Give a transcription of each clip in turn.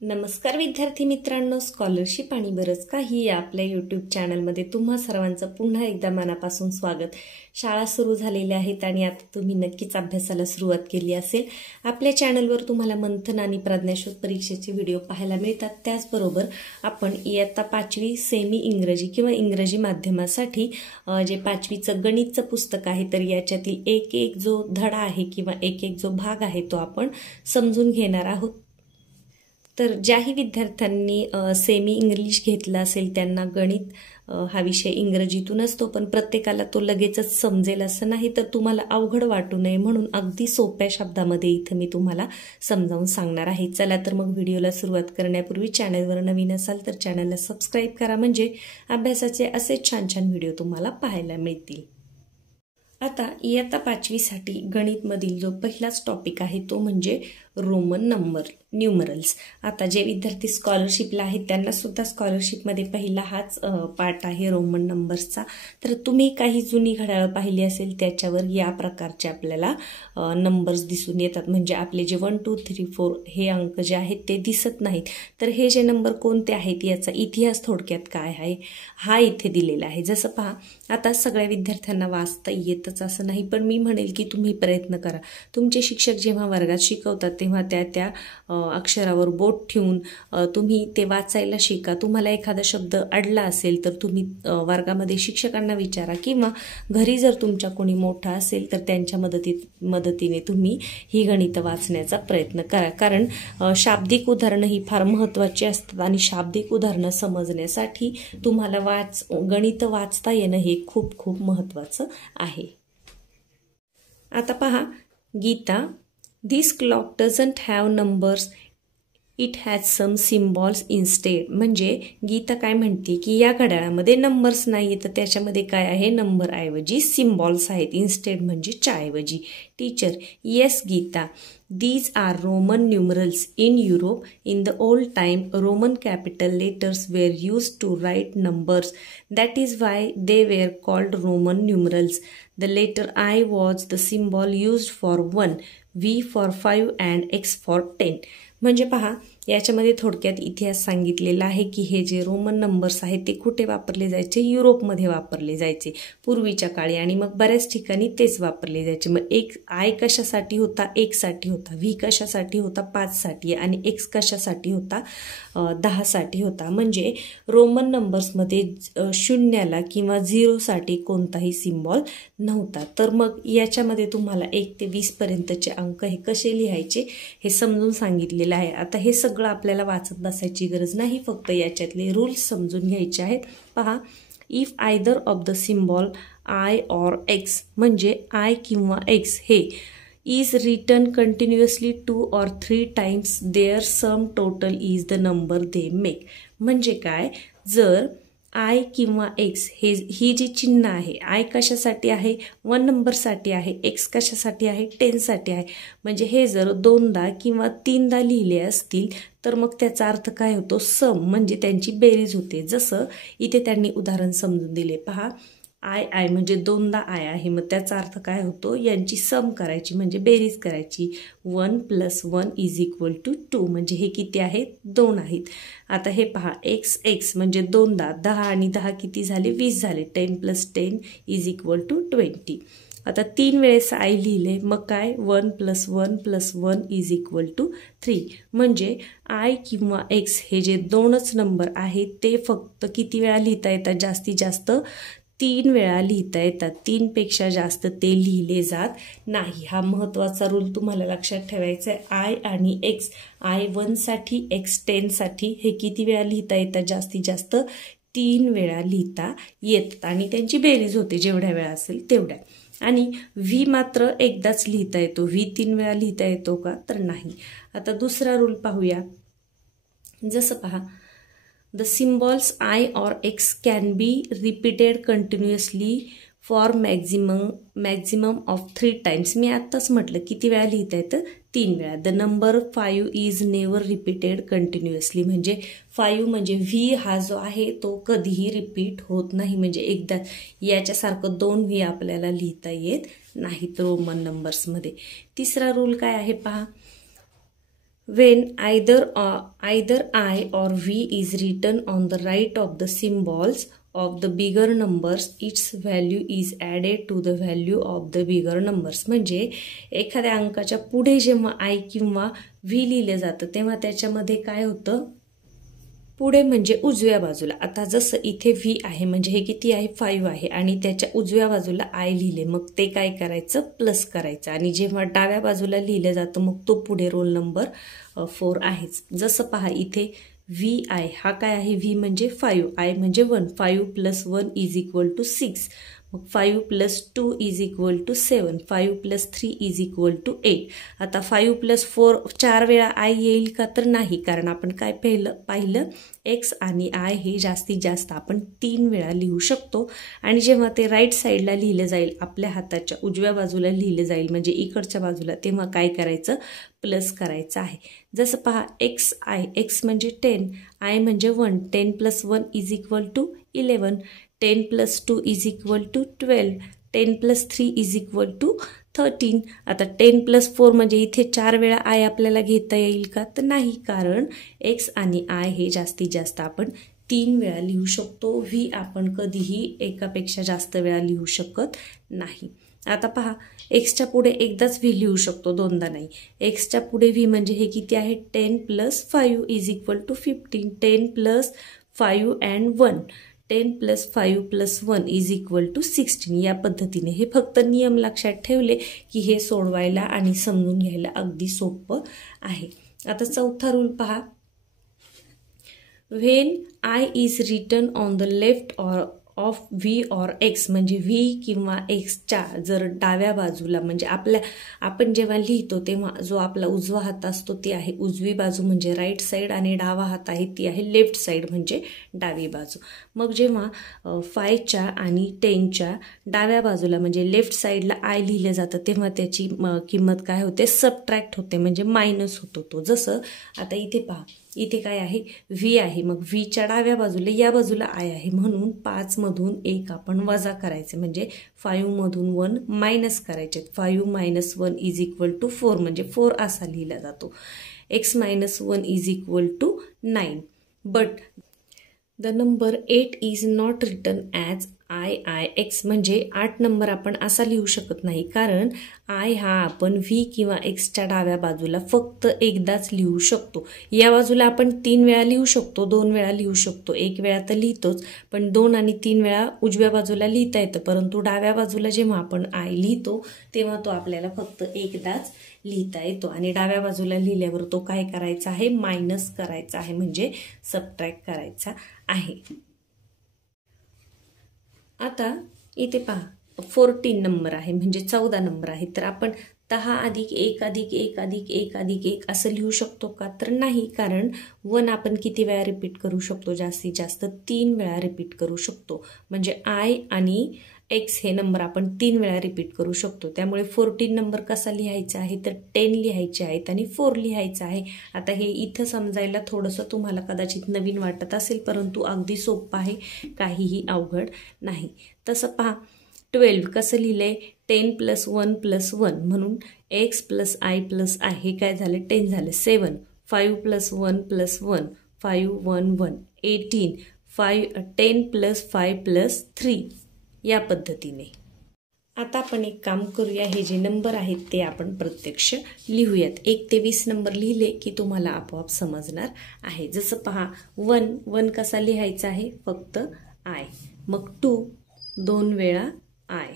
नमस्कार विद्यार्थी मित्रांनो, स्कॉलरशिप आणि बरंच काही या आपल्या यूट्यूब चॅनलमध्ये तुम्हा सर्वांचं पुन्हा एकदा मनापासून स्वागत। शाळा सुरू झालेल्या आहेत आणि आता तुम्ही नक्कीच अभ्यासाला सुरुवात केली असेल। आपल्या चॅनलवर तुम्हाला मंथन आणि प्रज्ञाशोध परीक्षेचे व्हिडिओ पाहायला मिळतात। त्याचबरोबर आपण इयत्ता 5वी सेमी इंग्रजी किंवा इंग्रजी माध्यमासाठी जे 5वीचं गणितचं पुस्तक आहे तर याच्यातील एक एक जो धडा आहे किंवा एक एक जो भाग आहे तो आपण समजून घेणार आहोत। तर ज्याही विद्यार्थ्यांनी सेमी इंग्लिश घेतला असेल त्यांना गणित हा विषय इंग्रजीतून असतो, पण प्रत्येकाला तो लगेचच समजेल असं नाही, तर तुम्हाला अवघड वाटू नये म्हणून अगदी सोप्या शब्दामध्ये इथं मी तुम्हाला समजावून सांगणार आहे। चला तर मग व्हिडिओला सुरुवात करण्यापूर्वी चॅनलवर नवीन असाल तर चॅनलला सबस्क्राईब करा, म्हणजे अभ्यासाचे असे छान छान व्हिडिओ तुम्हाला पाहायला मिळतील। आता इयत्ता 5वी साठी गणित मधील जो पहिलाच टॉपिक आहे तो म्हणजे रोमन नंबर न्यूमरल्स। आता जे विद्यार्थी स्कॉलरशिपला आहेत त्यांना सुद्धा स्कॉलरशिप मध्ये पहिला हाच पार्ट आहे रोमन नंबर्सचा। तर तुम्ही काही जुनी घड्याळ पाहिली असेल त्याच्यावर या प्रकारचे आपल्याला नंबर्स दिसून येतात, म्हणजे आपले जे 1 2 3 4 हे अंक जे आहेत ते दिसत नाहीत। तर हे जे नंबर कोणते आहेत याचा इतिहास थोडक्यात काय आहे हा इथे दिलेला आहे। जसं पहा, आता सगळ्या विद्यार्थ्यांना वाचता येतच असं नाही, पण मी म्हणेल की तुम्ही प्रयत्न करा। तुमचे शिक्षक जेव्हा वर्गात शिकवतात तेव्हा त्या अक्षरावर बोट ठेवून तुम्ही ते वाचायला शिका। तुम्हाला एखादा शब्द अडला असेल तर तुम्ही वर्गामध्ये शिक्षकांना विचारा, किंवा घरी जर तुमच्या कोणी मोठा असेल तर त्यांच्या मदतीने तुम्ही ही गणित वाचण्याचा प्रयत्न करा, कारण शाब्दिक उदाहरणं ही फार महत्त्वाची असतात आणि शाब्दिक उदाहरणं समजण्यासाठी तुम्हाला गणित वाचता येणं हे खूप खूप महत्त्वाचं आहे। आता पहा, Gita, This clock doesn't have numbers, it has some symbols instead। म्हणजे गीता काय म्हणते की या घड्याळामध्ये नंबर्स नाही, तर त्याच्यामध्ये काय आहे, नंबर ऐवजी सिम्बॉल्स आहेत। इन्स्टेड म्हणजे च्या ऐवजी। Teacher, yes Geeta, these are Roman numerals in Europe. In the old time, Roman capital letters were used to write numbers. That is why they were called Roman numerals. The letter I was the symbol used for 1, V for 5 and X for 10. म्हणजे पहा, याच्यामध्ये थोडक्यात इतिहास सांगितलेला आहे की हे जे रोमन नंबर्स आहेत ते कुठे वापरले जायचे, युरोपमध्ये वापरले जायचे पूर्वीच्या काळी, आणि मग बऱ्याच ठिकाणी तेच वापरले जायचे। मग एक आय कशासाठी होता, 1 साठी होता, व्ही कशासाठी होता, 5 साठी, आणि एक्स कशासाठी होता, 10 साठी होता। म्हणजे रोमन नंबर्समध्ये शून्याला किंवा 0 साठी कोणताही सिम्बॉल नव्हता। तर मग याच्यामध्ये तुम्हाला 1 ते 20 पर्यंतचे अंक हे कसे लिहायचे हे समजून सांगितलेलं आहे। आता हे सगळं आपल्याला वाचत बसायची गरज नाही, फक्त याच्यातले रूल्स समजून घ्यायचे आहेत। पहा, if either of the symbol I or x, म्हणजे आय किंवा एक्स हे is written continuously 2 or 3 times, their sum total is the number they make। म्हणजे काय, जर आय किंवा एक्स ही जी चिन्ह आहे, आय कशासाठी आहे, 1 नंबरसाठी आहे, एक्स कशासाठी आहे, 10 साठी आहे, म्हणजे हे जर 2दा किंवा 3दा लिहिले असतील तर मग त्याचा अर्थ काय होतो, सम, म्हणजे त्यांची बेरीज होते। जसं इथे त्यांनी उदाहरण समजून दिले, पहा, आय म्हणजे 2दा आय आहे, मग त्याचा अर्थ काय होतो, यांची सम करायची म्हणजे बेरीज करायची। 1 + 1 = 2, म्हणजे हे किती आहेत, 2 आहेत। आता हे पहा, एक्स म्हणजे 2दा, 10 आणि 10 किती झाले, 20 झाले। 10 + 10 = 20। आता 3 वेळेस आय लिहिले, मग काय, 1 + 1 + 1 = 3। म्हणजे आय किंवा एक्स हे जे 2च नंबर आहेत ते फक्त किती वेळा लिहिता येतात, जास्तीत जास्त 3 वेळा लिहिता येतात। 3 पेक्षा जास्त ते लिहिले जात नाही। हा महत्त्वाचा रूल तुम्हाला लक्षात ठेवायचा आहे। आय आणि एक्स, आय 1 साठी, एक्स 10 साठी हे किती वेळा लिहिता येतात, जास्तीत जास्त 3 वेळा लिहिता येतात, आणि त्यांची बेरीज होते जेवढ्या वेळा असेल तेवढ्या। आणि व्ही मात्र एकदाच लिहिता येतो, व्ही 3 वेळा लिहिता येतो का, तर नाही। आता दुसरा रूल पाहूया। जसं पहा, the symbols I or X can be repeated continuously for maximum of 3 times। मी आत्ताच म्हटलं किती वेळा लिहिता येतं, 3 वेळा। the number 5 is never repeated continuously, म्हणजे 5 म्हणजे व्ही हा जो आहे तो कधीही रिपीट होत नाही, म्हणजे एकदा याच्यासारखं 2 व्ही आपल्याला लिहिता येत नाहीत रोमन नंबर्समध्ये। तिसरा रूल काय आहे पहा, when either I or V is written on the right of the symbols of the bigger numbers, its value is added to the value of the bigger numbers. म्हणजे एखाद्या अंकाच्या पुढे जेव्हा I किंवा V लिहिलं जातं तेव्हा त्याच्यामध्ये काय होतं, पुढे म्हणजे उजव्या बाजूला. आता जसं इथे V आहे म्हणजे हे किती आहे 5 आहे आणि त्याच्या उजव्या बाजूला I लिहिले, मग ते काय करायचं प्लस करायचं आणि जेव्हा डाव्या बाजूला लिहिलं जातं मग तो पुढे रोल नंबर 4 आहेच. जसं पहा इथे VI हा काय आहे, V म्हणजे 5, I म्हणजे 1, 5 + 1 = 6, मग 5 + 2 = 7, 5 + 3 = 8. आता 5 + 4 4 वेळा I येईल का, तर नाही, कारण आपण काय पाहिलं X आणि I हे जास्तीत जास्त आपण 3 वेळा लिहू शकतो. आणि जेव्हा ते राईट साईडला लिहिलं जाईल, आपल्या हाताच्या उजव्या बाजूला लिहिलं जाईल म्हणजे इकडच्या बाजूला, तेव्हा काय करायचं प्लस करायचं आहे. जसं पहा X म्हणजे 10, I म्हणजे 1, 10 + 1 = 11, 10 + 2 = 12, 10 + 3 = 13. आता 10 + 4 म्हणजे इथे 4 वेळा I आपल्याला घेता येईल का, तर नाही, कारण X आणि I हे जास्तीत जास्त आपण 3 वेळा लिहू शकतो. V आपण कधीही एकापेक्षा जास्त वेळा लिहू शकत नाही. आता पहा Xच्या पुढे एकदाच V लिहू शकतो, दोनदा नाही. Xच्या पुढे V म्हणजे हे किती आहे 10 + 5 = 15, 10 + 5 and 1, 10 + 5 + 1 = 16. या पद्धतीने हे फक्त नियम लक्षात ठेवले की हे सोडवायला आणि समजून घ्यायला अगदी सोपं आहे. आता चौथा रूल पहा, when I is written on the left of V or X म्हणजे V किंवा Xच्या जर डाव्या बाजूला म्हणजे आपण जेव्हा लिहितो तेव्हा जो आपला उजवा हात असतो ती आहे उजवी बाजू म्हणजे राईट साईड आणि डावा हात आहे ती आहे लेफ्ट साईड म्हणजे डावी बाजू. मग जेव्हा 5च्या आणि 10च्या डाव्या बाजूला म्हणजे लेफ्ट साईडला I लिहिलं जातं तेव्हा त्याची किंमत काय होते सबट्रॅक्ट होते म्हणजे मायनस होतो तो. जसं आता इथे पहा, इथे काय आहे V आहे, मग Vच्या डाव्या बाजूला या बाजूला I आहे म्हणून 5 मधून 1 आपण वजा करायचे म्हणजे 5 मधून 1 मायनस करायचे. 5 - 1 = 4 म्हणजे 4 असा लिहिला जातो. X - 1 = 9, but the number 8 is not written as IX म्हणजे 8 नंबर आपण असा लिहू शकत नाही, कारण I हा आपण V किंवा Xच्या डाव्या बाजूला फक्त एकदाच लिहू शकतो. या बाजूला आपण 3 वेळा लिहू शकतो, 2 वेळा लिहू शकतो, 1 वेळा तर लिहितोच, पण 2 आणि 3 वेळा उजव्या बाजूला लिहिता येतं. परंतु डाव्या बाजूला जेव्हा आपण I लिहितो तेव्हा तो आपल्याला फक्त एकदाच लिहिता येतो आणि डाव्या बाजूला लिहिल्यावर तो काय करायचा आहे मायनस करायचा आहे म्हणजे सबट्रॅक्ट करायचा आहे. आता इथे पहा 14 नंबर आहे म्हणजे 14 नंबर आहे, तर आपण 10 + 1 + 1 + 1 + 1 असं लिहू शकतो का, तर नाही, कारण 1 आपण किती वेळा रिपीट करू शकतो, जास्तीत जास्त 3 वेळा रिपीट करू शकतो. म्हणजे I आणि X हे नंबर आपण 3 वेळा रिपीट करू शकतो. त्यामुळे 14 नंबर कसा लिहायचा आहे तर 10 लिहायचे आहेत आणि 4 लिहायचं आहे. आता हे इथं समजायला थोडंसं तुम्हाला कदाचित नवीन वाटत असेल, परंतु अगदी सोपं आहे, काहीही अवघड नाही. तसं पहा 12 कसं लिहिलंय 10 + 1 + 1 म्हणून X + I + I हे काय झालं 10 झालं. 7 5 + 1 + 1 5 1 1 18 10 + 5 + 3 या पद्धतीने. आता आपण एक काम करूया, हे जे नंबर आहेत ते आपण प्रत्यक्ष लिहूयात. 1 ते 20 नंबर लिहिले की तुम्हाला आपोआप समजणार आहे. जसं पहा 1 कसा लिहायचा आहे फक्त I, मग 2 वेळा I,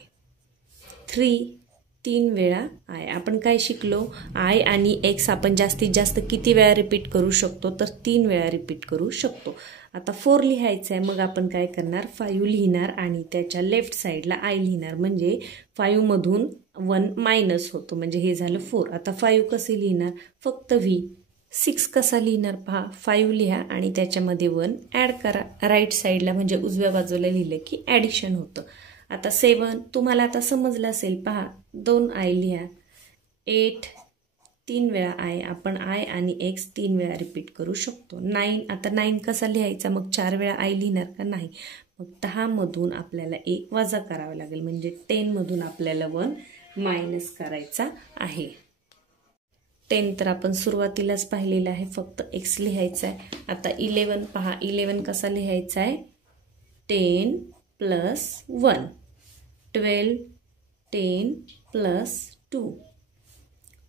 3 वेळा I. आपण काय शिकलो I आणि X आपण जास्तीत जास्त किती वेळा रिपीट करू शकतो तर 3 वेळा रिपीट करू शकतो. आता 4 लिहायचं आहे, मग आपण काय करणार 5 लिहिणार आणि त्याच्या लेफ्ट साईडला I लिहिणार म्हणजे 5 मधून 1 मायनस होतो म्हणजे हे झालं 4. आता 5 कसे लिहिणार फक्त V. 6 कसा लिहिणार पहा 5 लिहा आणि त्याच्यामध्ये 1 ॲड करा राईट साईडला म्हणजे उजव्या बाजूला लिहिलं की ॲडिशन होतं. आता 7 तुम्हाला आता समजलं असेल, पहा 2 I लिहा. 8 3 वेळा I, आपण I आणि X 3 वेळा रिपीट करू शकतो. 9 आता 9 कसा लिहायचा मग 4 वेळा I लिहिणार का नाही, मग 10 मधून आपल्याला 1 वजा करावं लागेल म्हणजे 10 मधून आपल्याला 1 मायनस करायचा आहे. 10 तर आपण सुरुवातीलाच पाहिलेलं आहे, फक्त x लिहायचा आहे. आता 11 पहा, 11 कसा लिहायचा आहे? 10 प्लस 1, 12 10 प्लस 2,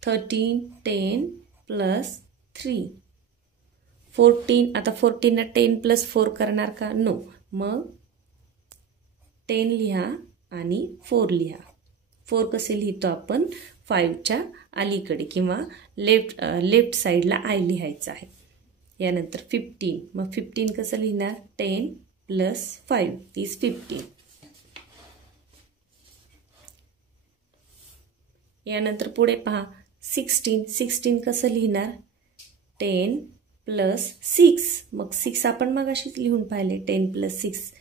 13 10 प्लस 3, 14. आता 14 ला 10 प्लस 4 करणार का? नो. मग 10 लिहा आणि 4 लिहा. 4 कसे लिहितो आपण? 5च्या अलीकडे किंवा लेफ्ट साईडला आय लिहायचं आहे. यानंतर 15. मग 15 कसं लिहिणार? 10 प्लस 5 इज 15. यानंतर पुढे पहा 16. 16 कसं लिहिणार? 10 प्लस 6. मग 6 आपण मगाशीच लिहून पाहिले. 10 प्लस 6,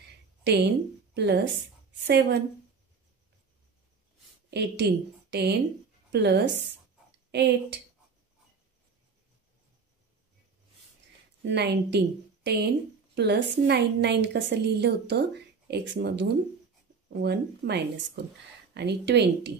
10 प्लस 7, 18. 10 प्लस 8, 19. 10 प्लस 9. 9 कसं लिहिलं होतं? x मधून 1 मायनस करून. आणि 20.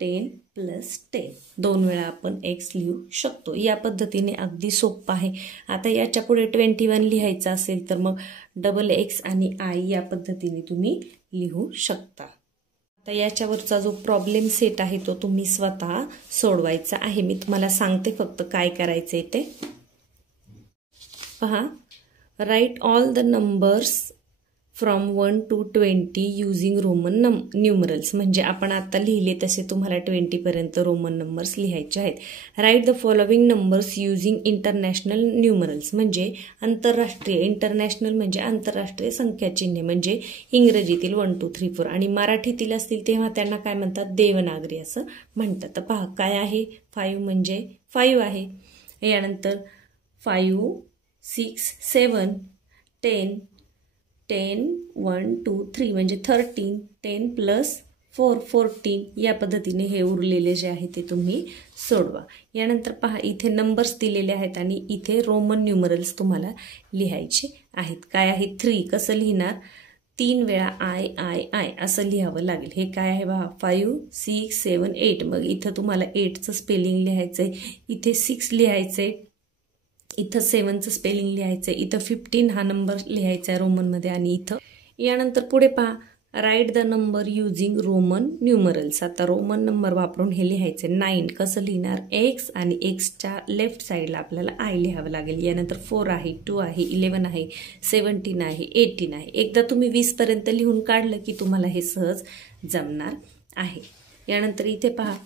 10 प्लस 10. 2 वेळा आपण x लिहू शकतो. या पद्धतीने अगदी सोपं आहे. आता याच्या पुढे 21 लिहायचं असेल तर मग डबल x आणि i या पद्धतीने तुम्ही लिहू शकता. आता याच्यावरचा जो प्रॉब्लेम सेट आहे तो तुम्ही स्वतः सोडवायचा आहे. मी तुम्हाला सांगते फक्त काय करायचंय ते. पहा, write all the numbers from 1 to 20 using Roman numerals. म्हणजे आपण आता लिहिले तसे तुम्हाला 20 पर्यंत रोमन नंबर्स लिहायचे आहेत. Write the following numbers using international numerals. म्हणजे आंतरराष्ट्रीय, इंटरनॅशनल म्हणजे आंतरराष्ट्रीय संख्याचिन्हे, म्हणजे इंग्रजीतील 1 2 3 4 आणि मराठीतील असतील तेव्हा त्यांना काय म्हणतात? देवनागरी असं म्हणतात. तर पहा काय आहे? 5 म्हणजे 5 आहे. यानंतर 5 6 7 10 10 1 2 3 म्हणजे 13. 10 प्लस 4 14. या पद्धतीने हे उरलेले जे आहे ते तुम्ही सोडवा. यानंतर पहा इथे नंबर्स दिलेले आहेत आणि इथे रोमन न्यूमरल्स तुम्हाला लिहायचे आहेत. काय आहे? 3 कसं लिहिणार? 3 वेळा आय आय आय असं लिहावं लागेल. हे काय आहे पहा? 5 6 7 8. मग इथं तुम्हाला 8चं स्पेलिंग लिहायचंय, इथे 6 लिहायचंय, इथं 7चं स्पेलिंग लिहायचं, इथं 15 हा नंबर लिहायचा आहे रोमनमध्ये आणि इथं. यानंतर पुढे पहा, write the number using Roman numerals. आता रोमन नंबर वापरून हे लिहायचे. 9 कसं लिहिणार? x आणि xच्या लेफ्ट साईडला आपल्याला आय लिहावं लागेल. यानंतर 4 आहे, 2 आहे, 11 आहे, 17 आहे, 18 आहे. एकदा तुम्ही 20 पर्यंत लिहून काढलं की तुम्हाला हे सहज जमणार आहे. यानंतर इथे पहा,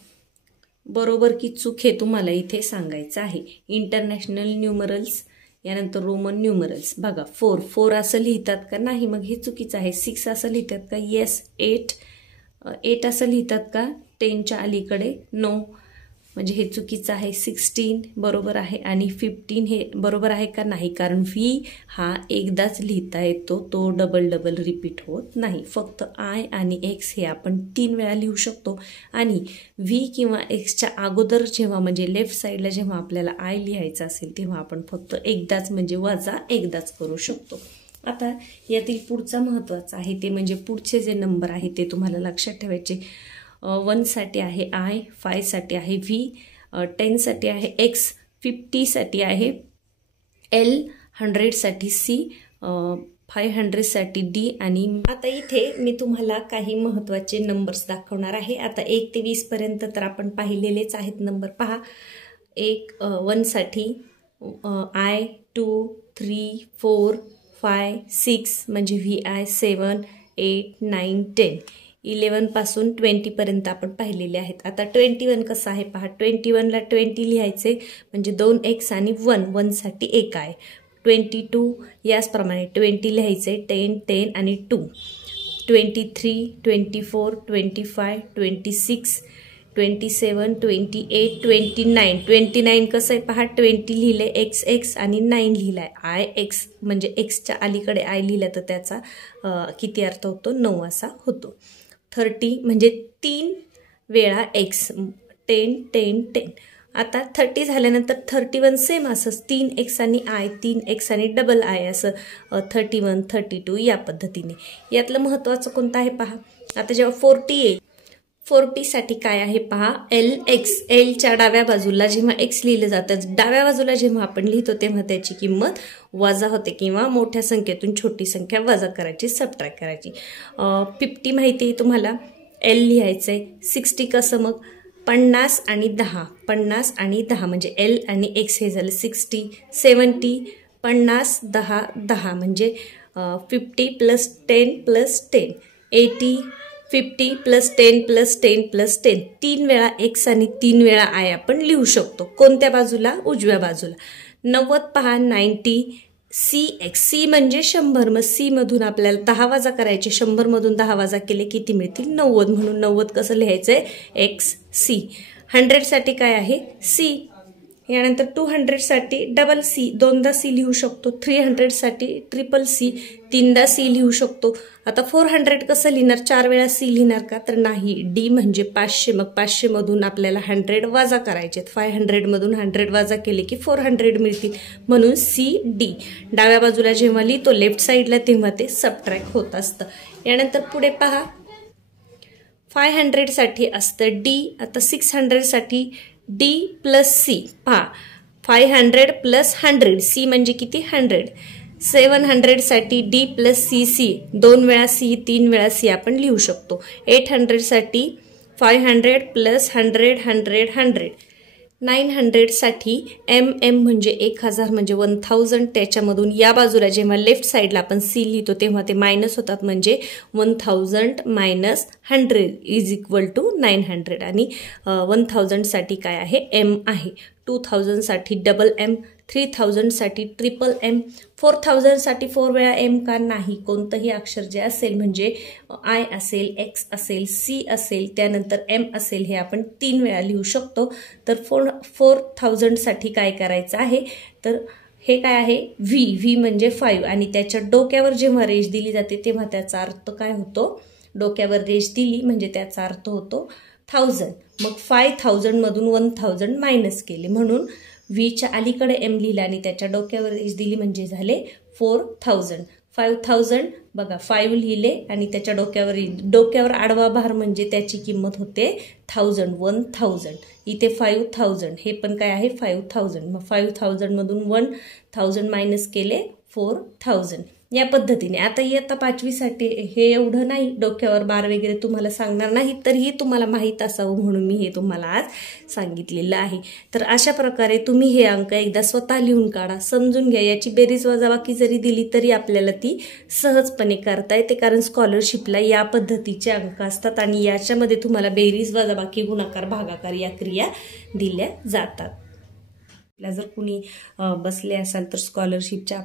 बरोबर की चूक हे तुम्हाला इथे सांगायचं आहे. इंटरनॅशनल न्यूमरल्स, यानंतर रोमन न्यूमरल्स. बघा 4 असं लिहितात का? नाही. मग हे चुकीचं आहे. 6 असं लिहितात का? येस. 8 असं लिहितात का 10च्या अलीकडे? नो. म्हणजे हे चुकीचं आहे. 16 बरोबर आहे आणि 15 हे बरोबर आहे का? नाही. कारण व्ही हा एकदाच लिहिता येतो, तो डबल रिपीट होत नाही. फक्त आय आणि एक्स हे आपण 3 वेळा लिहू शकतो आणि व्ही किंवा एक्सच्या अगोदर जेव्हा म्हणजे लेफ्ट साईडला जेव्हा आपल्याला आय लिहायचं असेल तेव्हा आपण फक्त एकदाच म्हणजे वजा एकदाच करू शकतो. आता यातील पुढचा महत्त्वाचा आहे ते म्हणजे पुढचे जे नंबर आहे ते तुम्हाला लक्षात ठेवायचे. 1 साठी आहे आय, 5 साठी आहे व्ही, 10 साठी आहे एक्स, 50 साठी आहे एल, 100 साठी सी, 500 साठी डी. आणि आता इथे मी तुम्हाला काही महत्त्वाचे नंबर्स दाखवणार आहे. आता 1 ते 20 पर्यंत तर आपण पाहिलेलेच आहेत नंबर. पहा 1 साठी आय, 2 3 4 5 6 म्हणजे व्ही आय, 7 8 9 10. 11 पासून 20 पर्यंत आपण पाहिलेले आहेत. आता 21 कसं आहे पहा. 21 ला 20 लिहायचे म्हणजे 2x आणि 1 साठी 1 आहे. 22 याचप्रमाणे 20 लिहायचे, 10 10 आणि 2. 23 24 25 26 27 28 29. 29 कसं आहे पहा. 20 लिहिले, x आणि 9 लिहिलाय, आय एक्स म्हणजे एक्सच्या अलीकडे आय लिहिला तर त्याचा किती अर्थ होतो? 9 असा होतो. 30 म्हणजे 3 वेळा x, 10 10 10. आता 30 झाल्यानंतर 31 सेम असंच 3x आणि आय, 3x आणि डबल आय असं 31 32 या पद्धतीने. यातलं महत्त्वाचं कोणतं आहे पहा. आता जेव्हा 40 येईल 40 साठी काय आहे पहा, LX. एलच्या डाव्या बाजूला जेव्हा एक्स लिहिलं जातं, डाव्या बाजूला जेव्हा आपण लिहितो तेव्हा त्याची किंमत वजा होते किंवा मोठ्या संख्येतून छोटी संख्या वजा करायची, सबट्रॅक्ट करायची. 50 माहिती आहे तुम्हाला, L लिहायचंय. 60 कसं मग, 50 आणि 10, 50 आणि 10 म्हणजे L आणि X हे झालं 60. 70, 50, 10, 10 म्हणजे 50 + 10 + 10. 80, 50 + 10 + 10 + 10. 3 वेळा X आणि 3 वेळा I आपण लिहू शकतो. कोणत्या बाजूला, उजव्या बाजूला. 90 पहा, 90. CX, C म्हणजे 100. मग C मधून आपल्याला 10 वजा करायचे, 100 मधून 10 वजा केले किती मिळतील, 90. म्हणून 90 कसं लिहायचंय, XC. 100 साठी काय आहे, C. यानंतर 200 साठी डबल C, दोनदा C लिहू शकतो. 300 साठी ट्रिपल C, तीनदा C लिहू शकतो. आता 400 कसं लिहिणार, 4 वेळा C लिहिणार का, तर नाही. D म्हणजे 500. मग 500 मधून आपल्याला 100 वजा करायचे. 500 मधून 100 वजा केले की 400 मिळतील. म्हणून CD. डाव्या बाजूला जेव्हा लिहितो लेफ्ट साईडला तेव्हा ते सबट्रॅक्ट होत असतं. यानंतर पुढे पहा, 500 साठी असतं D. आता 600 साठी D + C. पहा, 500 + 100. C म्हणजे किती, 100. 700 साठी D + CC, 2 वेळा C, 3 वेळा C आपण लिहू शकतो. 800 साठी 500 + 100, 100, 100. 900 साठी MM म्हणजे 1000 म्हणजे 1000. त्याच्यामधून या बाजूला जेव्हा लेफ्ट साईडला आपण C लिहितो तेव्हा ते मायनस होतात, म्हणजे 1000 - 100 = 900. आणि 1000 साठी काय आहे, M आहे. 2000 साठी डबल M. 3000 साठी ट्रिपल M. 4000 साठी 4 वेळा M का, नाही. कोणतंही अक्षर जे असेल म्हणजे I असेल, X असेल, C असेल, त्यानंतर M असेल, हे आपण 3 वेळा लिहू शकतो. तर 4000 साठी काय करायचं आहे, तर हे काय आहे, V म्हणजे 5. आणि त्याच्या डोक्यावर जेव्हा रेष दिली जाते तेव्हा त्याचा अर्थ काय होतो, डोक्यावर रेष दिली म्हणजे त्याचा अर्थ होतो 1000. मग 5000 मधून 1000 मायनस केले म्हणून Vच्या अलीकडे M लिहिला आणि त्याच्या डोक्यावर रेष दिली म्हणजे झाले 4000. 5000 बघा, 5 लिहिले आणि त्याच्या डोक्यावर आडवा भार म्हणजे त्याची किंमत होते 1000, 1000. इथे 5000, हे पण काय आहे 5000. मग 5000 मधून 1000 मायनस केले 4000. या पद्धतीने. आता इयत्ता 5वी साठी हे एवढं नाही, डोक्यावर बार वगैरे तुम्हाला सांगणार नाही, तरीही तुम्हाला माहीत असावं म्हणून मी हे तुम्हाला आज सांगितलेलं आहे. तर अशा प्रकारे तुम्ही हे अंक एकदा स्वतः लिहून काढा, समजून घ्या. याची बेरीज वजाबाकी जरी दिली तरी आपल्याला ती सहजपणे करता येते, कारण स्कॉलरशिपला या पद्धतीचे अंक असतात आणि याच्यामध्ये तुम्हाला बेरीज वजाबाकी गुणाकार भागाकार या क्रिया दिल्या जातात. जर कुणी बसले असाल तर स्कॉलरशिपच्या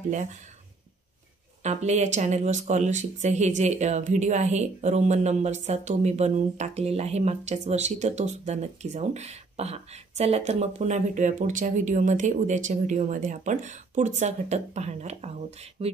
आपल्या या चॅनलवर स्कॉलरशिपचं हे जे व्हिडिओ आहे रोमन नंबरचा, तो मी बनवून टाकलेला आहे मागच्याच वर्षी, तर तो सुद्धा नक्की जाऊन पहा. चला तर मग पुन्हा भेटूया पुढच्या व्हिडिओमध्ये. उद्याच्या व्हिडिओमध्ये आपण पुढचा घटक पाहणार आहोत.